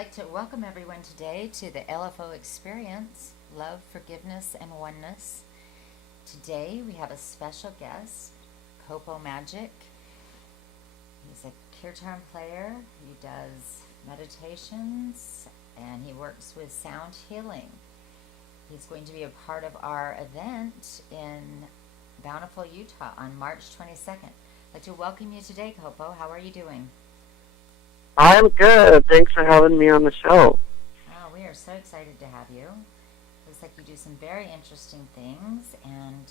like to welcome everyone today to the LFO Experience, Love, Forgiveness, and Oneness. Today we have a special guest, Kopo Magic. He's a kirtan player. He does meditations and he works with sound healing. He's going to be a part of our event in Bountiful, Utah on March 22nd. I'd like to welcome you today, Kopo. How are you doing? I'm good. Thanks for having me on the show. Oh, we are so excited to have you. Looks like you do some very interesting things, and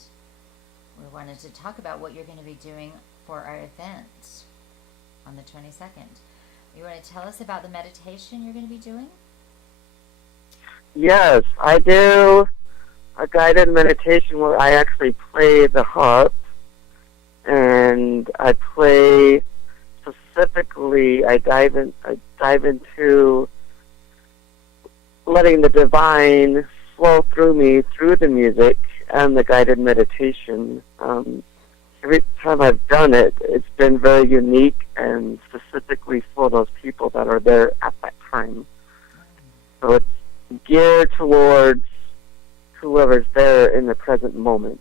we wanted to talk about what you're going to be doing for our event on the 22nd. You want to tell us about the meditation you're going to be doing? Yes, I do a guided meditation where I actually play the harp, and I play specifically. I dive into letting the divine flow through me through the music and the guided meditation. Every time I've done it, it's been very unique and specifically for those people that are there at that time. So it's geared towards whoever's there in the present moment.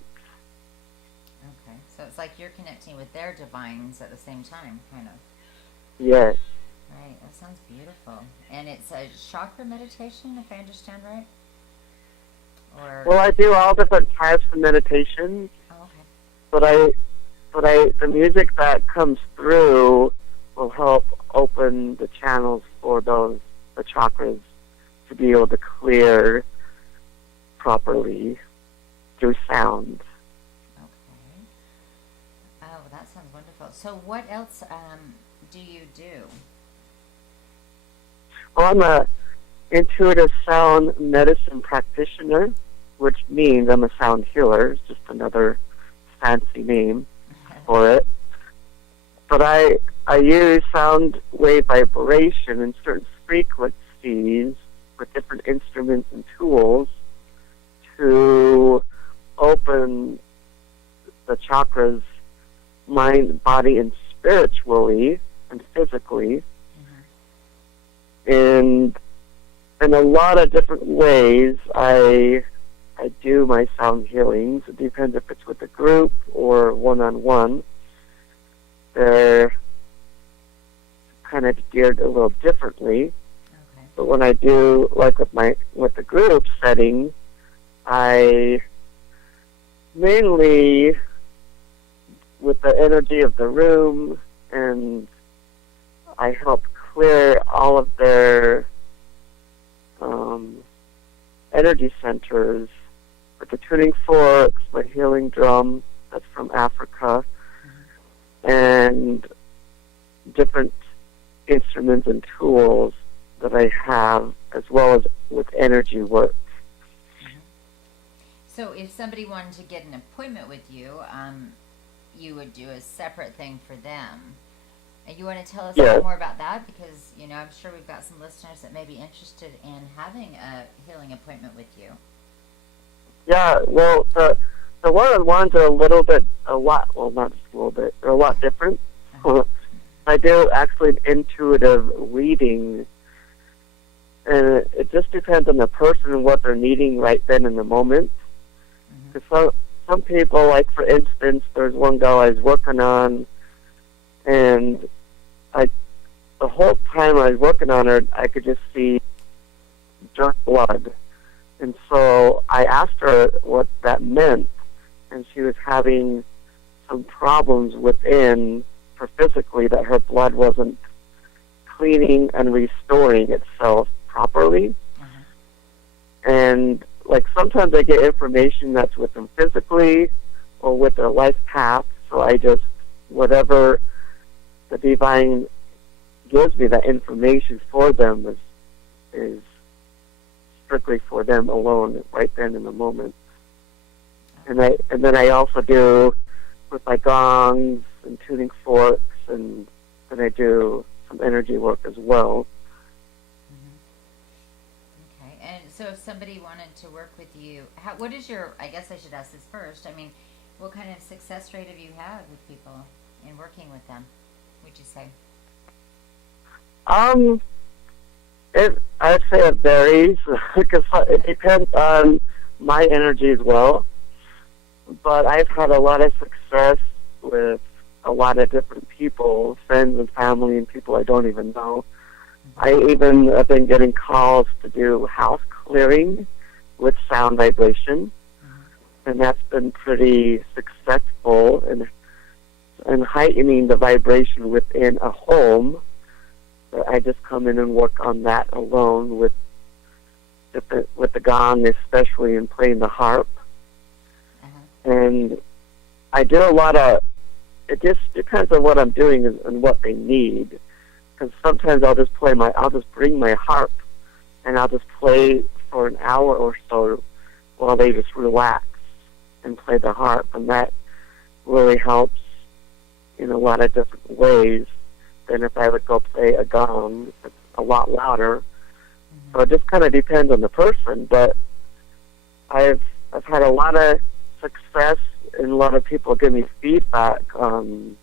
Okay, so it's like you're connecting with their divines at the same time, kind of. Yes. Right, that sounds beautiful. And it's a chakra meditation, if I understand right? Or, Well, I do all different types of meditations, oh, okay. the music that comes through will help open the channels for the chakras to be able to clear properly through sound. Okay. Oh, that sounds wonderful. So what else do you do? Well, I'm a intuitive sound medicine practitioner, which means I'm a sound healer. It's just another fancy name for it. But I use sound wave vibration in certain frequencies with different instruments and tools to open the chakras, mind, body, and spiritually and physically, and in a lot of different ways. I do my sound healings. It depends if it's with a group or one-on-one. They're kind of geared a little differently. Okay. But when I do, like with the group setting, I mainly with the energy of the room, and I help clear all of their energy centers with the tuning forks, my healing drum that's from Africa, and different instruments and tools that I have, as well as with energy work. So if somebody wanted to get an appointment with you, you would do a separate thing for them. And you want to tell us a Yes. bit more about that? Because, I'm sure we've got some listeners that may be interested in having a healing appointment with you. Yeah, well, the one-on-ones are not just a little bit, they're a lot different. I do actually an intuitive reading, and it just depends on the person and what they're needing right then in the moment. Because some people, like for instance, there's one girl I was working on, and the whole time I was working on her, I could just see dark blood. And so I asked her what that meant, and she was having some problems within her physically, that her blood wasn't cleaning and restoring itself properly. And like sometimes I get information that's with them physically or with their life path, so I just, whatever the divine gives me, that information for them is strictly for them alone, right then in the moment. And then I also do with my gongs and tuning forks, and then I do some energy work as well. Okay. And so if somebody wanted to work with you, what is your, I guess I should ask this first, what kind of success rate have you had with people in working with them, would you say? I'd say it varies because it depends on my energy as well. But I've had a lot of success with a lot of different people, friends and family, and people I don't even know. I even have been getting calls to do house clearing with sound vibration, and that's been pretty successful in heightening the vibration within a home. I just come in and work on that alone with the gong, especially, and playing the harp. And I do a lot of. It just depends on what I'm doing and what they need. Because sometimes I'll just bring my harp, and I'll just play for an hour or so while they just relax and play the harp, and that really helps in a lot of different ways than if I would go play a gong. It's a lot louder. So it just kind of depends on the person, but I've had a lot of success, and a lot of people give me feedback on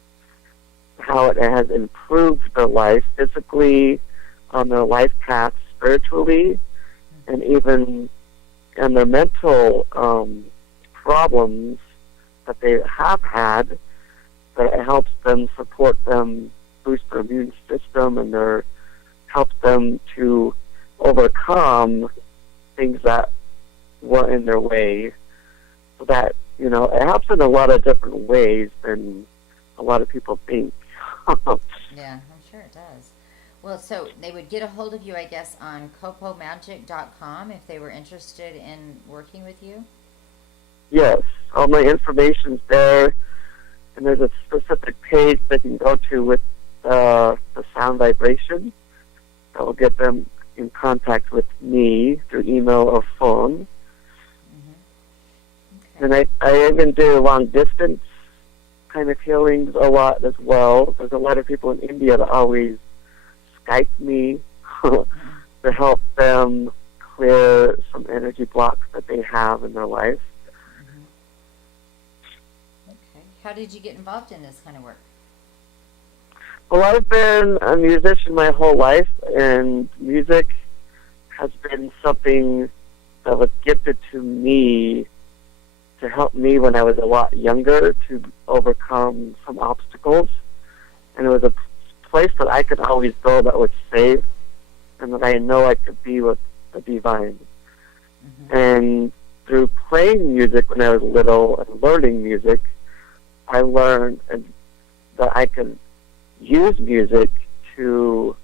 how it has improved their life physically, on their life path spiritually, and even on their mental problems that they have had, that it helps them, support them, boost their immune system, and helps them to overcome things that were in their way. So that, it helps in a lot of different ways than a lot of people think. Yeah, I'm sure it does. Well, so they would get a hold of you, I guess, on kopomagic.com if they were interested in working with you? Yes, all my information's there, and there's a specific page they can go to with the sound vibration that will get them in contact with me through email or phone. Okay. And I even do long distance kind of healings a lot as well. There's a lot of people in India that always Skype me to help them clear some energy blocks that they have in their life. Okay. How did you get involved in this kind of work? Well, I've been a musician my whole life, and music has been something that was gifted to me to help me when I was a lot younger to overcome some obstacles. And it was a place that I could always go that was safe, and that I know I could be with the divine. And through playing music when I was little and learning music, I learned that I could use music to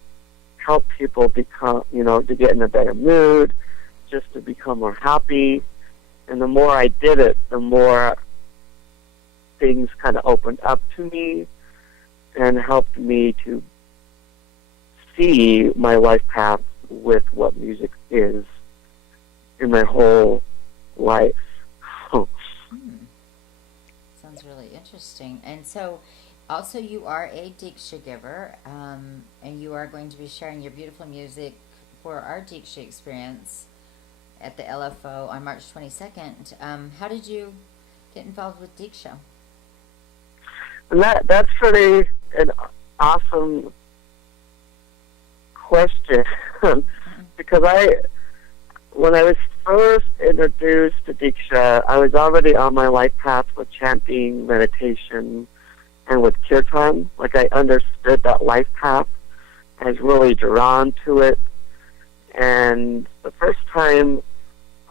help people become, to get in a better mood, just to become more happy. And the more I did it, the more things kind of opened up to me and helped me to see my life path with what music is in my whole life. Sounds really interesting. And so, also, you are a Diksha giver, and you are going to be sharing your beautiful music for our Diksha experience at the LFO on March 22nd. How did you get involved with Diksha? And that's really an awesome question because when I was first introduced to Diksha, I was already on my life path with chanting, meditation, and with kirtan. Like, I understood that life path. I was really drawn to it. And the first time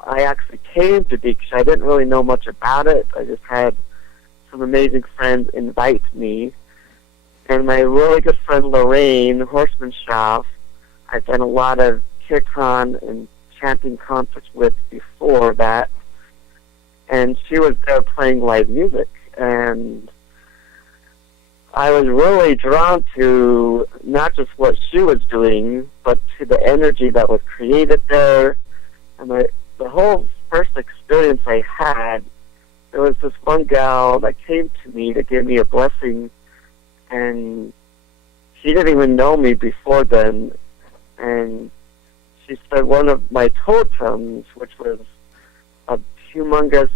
I actually came to Diksha, I didn't really know much about it. I just had some amazing friends invite me. And my really good friend Lorraine Horsemanshaf, I've done a lot of kirtan and chanting concerts with before that. And she was there playing live music. And I was really drawn to not just what she was doing, but to the energy that was created there. And the whole first experience I had, there was this one gal that came to me to give me a blessing, and she didn't even know me before then. And she said one of my totems, which was a humongous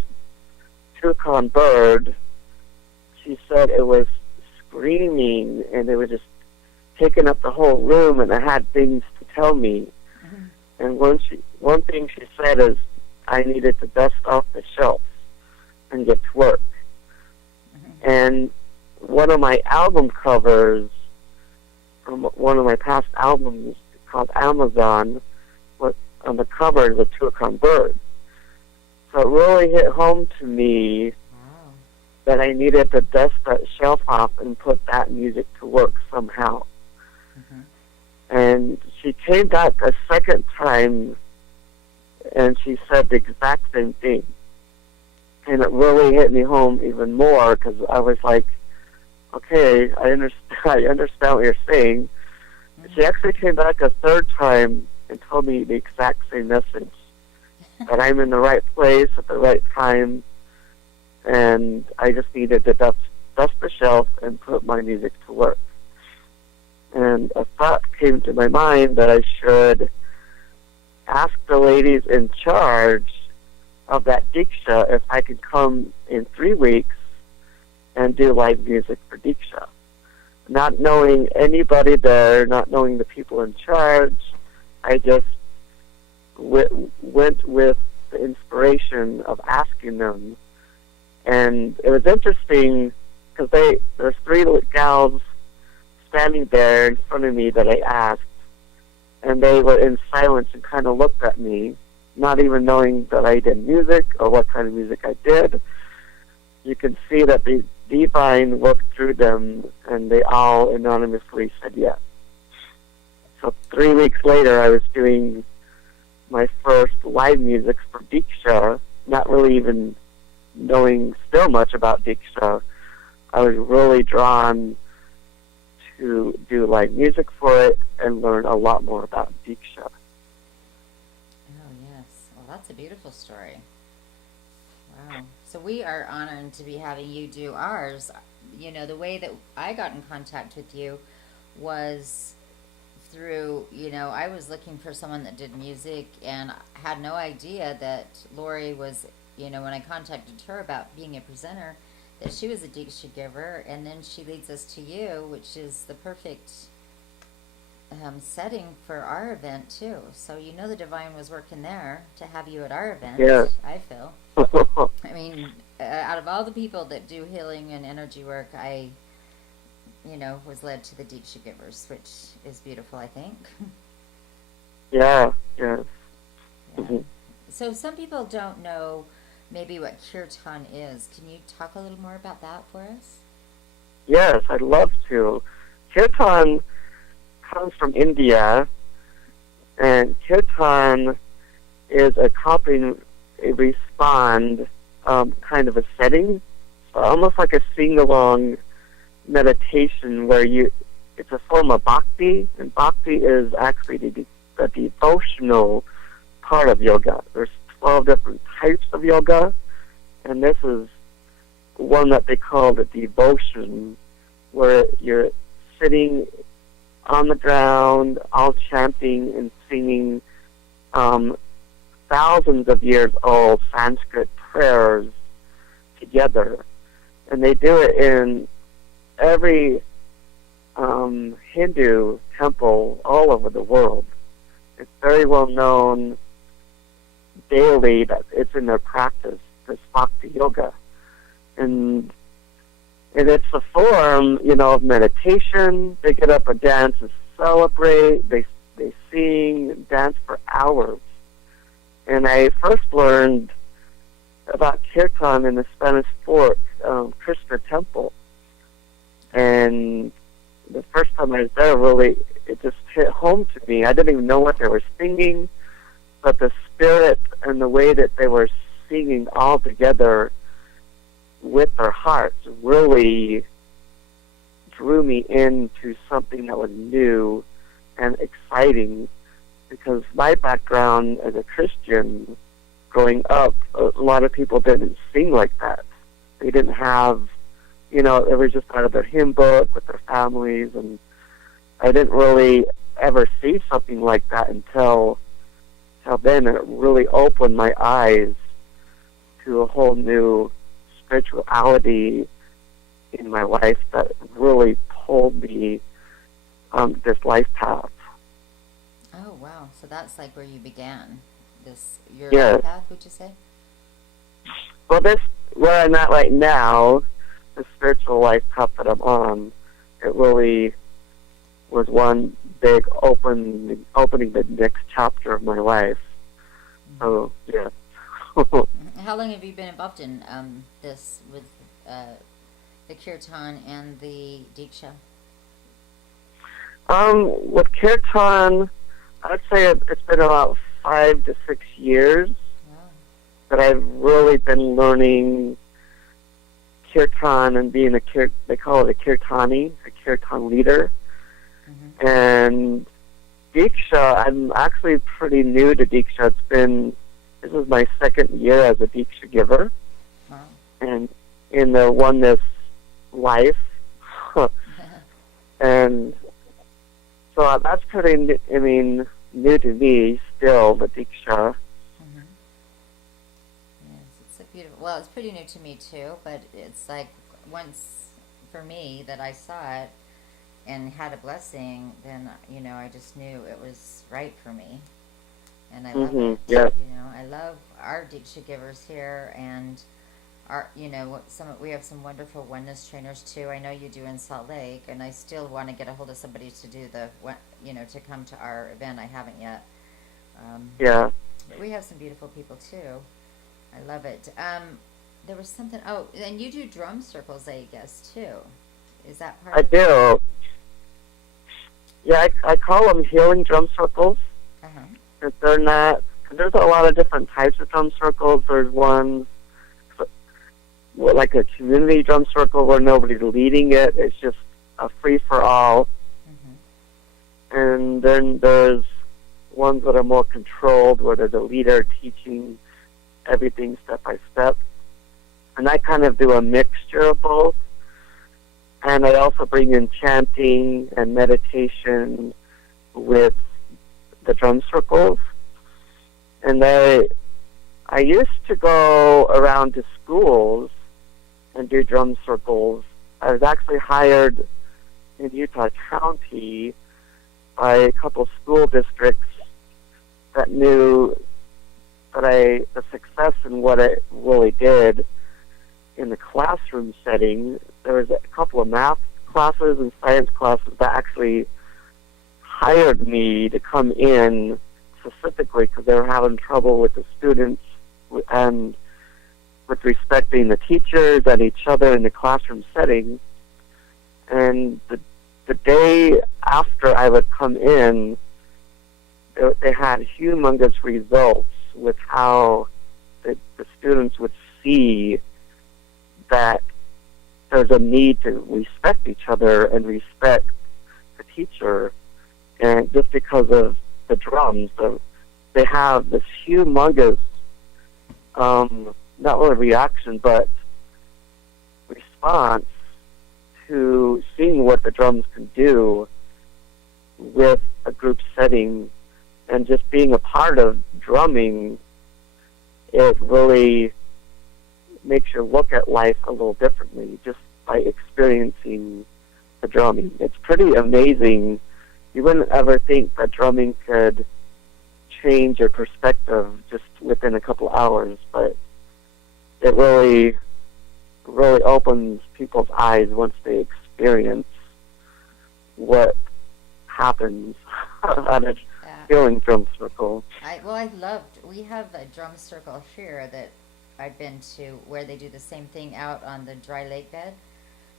toucan bird, she said it was screaming, and it was just taking up the whole room, and it had things to tell me. And one thing she said is I needed to dust off the shelf and get to work. Mm-hmm. And one of my album covers from one of my past albums called Amazon, what on the cover is a toucan bird. So it really hit home to me Wow. that I needed to dust that shelf off and put that music to work somehow. Mm-hmm. And she came back a second time, and she said the exact same thing. And it really hit me home even more because I was like, okay, I understand. I understand what you're saying. Mm-hmm. She actually came back a third time and told me the exact same message, that I'm in the right place at the right time, and I just needed to dust the shelf and put my music to work. And a thought came to my mind that I should ask the ladies in charge of that Diksha if I could come in 3 weeks and do live music for Diksha. Not knowing anybody there, not knowing the people in charge, I just went with the inspiration of asking them. And it was interesting because there's 3 gals standing there in front of me that I asked, and they were in silence and kind of looked at me, not even knowing that I did music or what kind of music I did. You can see that the divine worked through them, and they all anonymously said yes. So 3 weeks later, I was doing my first live music for Diksha, not really even knowing still much about Diksha. I was really drawn to do live music for it and learn a lot more about Diksha. Oh, yes. Well, that's a beautiful story. Wow. So we are honored to be having you do ours. You know, the way that I got in contact with you was through, I was looking for someone that did music and had no idea that Lori was, when I contacted her about being a presenter, that she was a Diksha giver, and then she leads us to you, which is the perfect setting for our event too. So the divine was working there to have you at our event. Yes. I feel. I mean, out of all the people that do healing and energy work, I, was led to the Diksha givers, which is beautiful, I think. Yeah. Yes. Yeah. Mm-hmm. So some people don't know maybe what kirtan is. Can you talk a little more about that for us? Yes, I'd love to. Kirtan comes from India, and kirtan is a copy, a respond kind of a setting, so almost like a sing-along meditation where it's a form of bhakti, and bhakti is actually the devotional part of yoga. There's 12 different types of yoga, and this is one that they call the devotion, where you're sitting on the ground, all chanting and singing thousands of years old Sanskrit prayers together. And they do it in every Hindu temple all over the world. It's very well known daily that it's in their practice, this bhakti yoga. And it's a form, of meditation. They get up and dance and celebrate. They sing and dance for hours. And I first learned about kirtan in the Spanish Fort, Krishna Temple. And the first time I was there, really, it just hit home to me. I didn't even know what they were singing, but the spirit and the way that they were singing all together with their hearts really drew me into something that was new and exciting, because my background as a Christian growing up, a lot of people didn't sing like that. They didn't have, it was just out of their hymn book with their families, and I didn't really ever see something like that until then. It really opened my eyes to a whole new spirituality in my life that really pulled me this life path. Oh, wow. wow. So that's like where you began your Yeah. life path, would you say? Well, this where I'm at right now, the spiritual life path that I'm on, it really was one big opening the next chapter of my life. So yeah. How long have you been involved in this with the kirtan and the diksha? With kirtan, I'd say it's been about 5 to 6 years Wow. that I've really been learning kirtan and being they call it a kirtani, a kirtan leader. Mm-hmm. And Diksha, I'm actually pretty new to Diksha. This is my second year as a Diksha giver. Wow. And in the oneness life. And so that's pretty, new to me still, the Diksha. Mm-hmm. Yes, it's a beautiful. Well, it's pretty new to me too, but it's like once for me that I saw it and had a blessing, then I just knew it was right for me, and I love it. Yes. I love our Diksha givers here, and our we have some wonderful oneness trainers too. I know you do in Salt Lake, and I still want to get a hold of somebody to do to come to our event. I haven't yet. Yeah. But we have some beautiful people too. I love it. There was something. Oh, and you do drum circles, I guess too. Is that part? I do. Yeah, I call them healing drum circles. Uh-huh. If they're not, there's a lot of different types of drum circles. There's ones like a community drum circle where nobody's leading it. It's just a free-for-all. Mm-hmm. And then there's ones that are more controlled where there's a leader teaching everything step by step. And I kind of do a mixture of both. And I also bring in chanting and meditation with the drum circles. And I used to go around to schools and do drum circles. I was actually hired in Utah County by a couple school districts that knew that the success in what I really did in the classroom setting. There was a couple of math classes and science classes that actually hired me to come in specifically because they were having trouble with the students and with respecting the teachers and each other in the classroom setting. And the day after I would come in, they had humongous results with how the students would see that there's a need to respect each other and respect the teacher. And just because of the drums, they have this humongous, not really reaction, but response to seeing what the drums can do with a group setting. And just being a part of drumming, it really makes you look at life a little differently just by experiencing the drumming. It's pretty amazing. You wouldn't ever think that drumming could change your perspective just within a couple hours, but it really opens people's eyes once they experience what happens on a healing drum circle. We have a drum circle here that I've been to where they do the same thing out on the dry lake bed.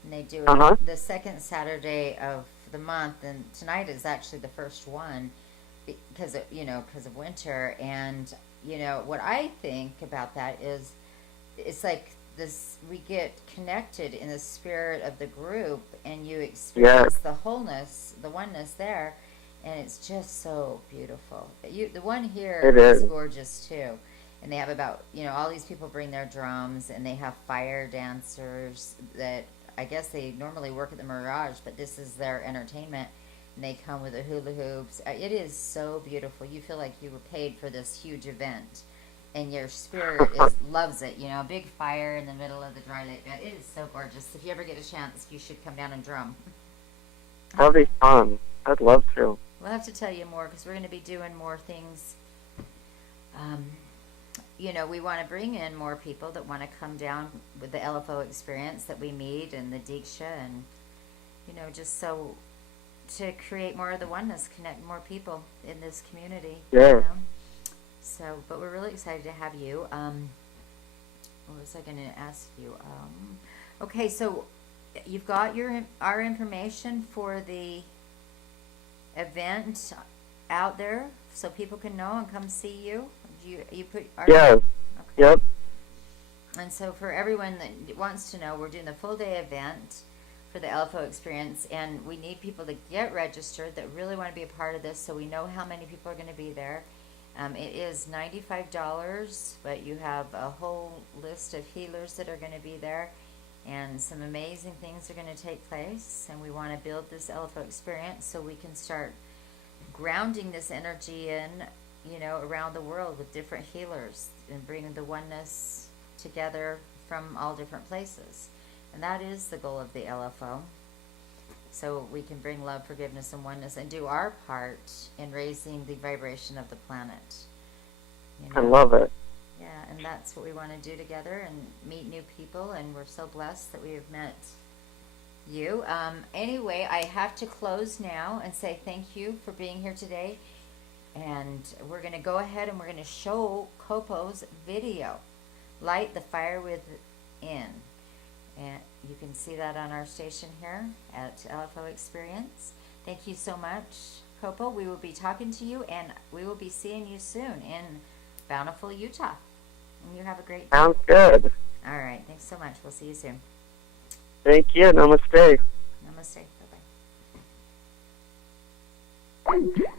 And they do it the second Saturday of the month, and tonight is actually the first one because of winter. And what I think about that is it's like this, we get connected in the spirit of the group, and you experience the wholeness, the oneness there, and it's just so beautiful. The one here is gorgeous too. And they have about, all these people bring their drums, and they have fire dancers that I guess they normally work at the Mirage, but this is their entertainment. And they come with the hula hoops. It is so beautiful. You feel like you were paid for this huge event, and your spirit loves it. A big fire in the middle of the dry lake bed. It is so gorgeous. If you ever get a chance, you should come down and drum. That'd be fun. I'd love to. Well, have to tell you more because we're going to be doing more things. You know, we want to bring in more people that want to come down with the LFO experience that we meet and the Diksha and, you know, just so to create more of the oneness, connect more people in this community. Yeah. You know? So, but we're really excited to have you. What was I going to ask you? Okay, so you've got our information for the event out there, so people can know and come see you. You put our Yes. Okay. Yep. And so for everyone that wants to know, we're doing the full day event for the LFO experience, and we need people to get registered that really want to be a part of this, so we know how many people are going to be there. It is $95, but you have a whole list of healers that are going to be there, and some amazing things are going to take place, and we want to build this LFO experience so we can start grounding this energy in, you know, around the world with different healers and bringing the oneness together from all different places. And that is the goal of the LFO. So we can bring love, forgiveness, and oneness and do our part in raising the vibration of the planet. You know? I love it. Yeah, and that's what we want to do together and meet new people, and we're so blessed that we have met you. Anyway, I have to close now and say thank you for being here today. And we're going to go ahead and we're going to show Kopo's video, Light the Fire Within. And you can see that on our station here at LFO Experience. Thank you so much, Kopo. We will be talking to you, and we will be seeing you soon in Bountiful, Utah. And you have a great day. Sounds good. All right. Thanks so much. We'll see you soon. Thank you. Namaste. Namaste. Bye-bye.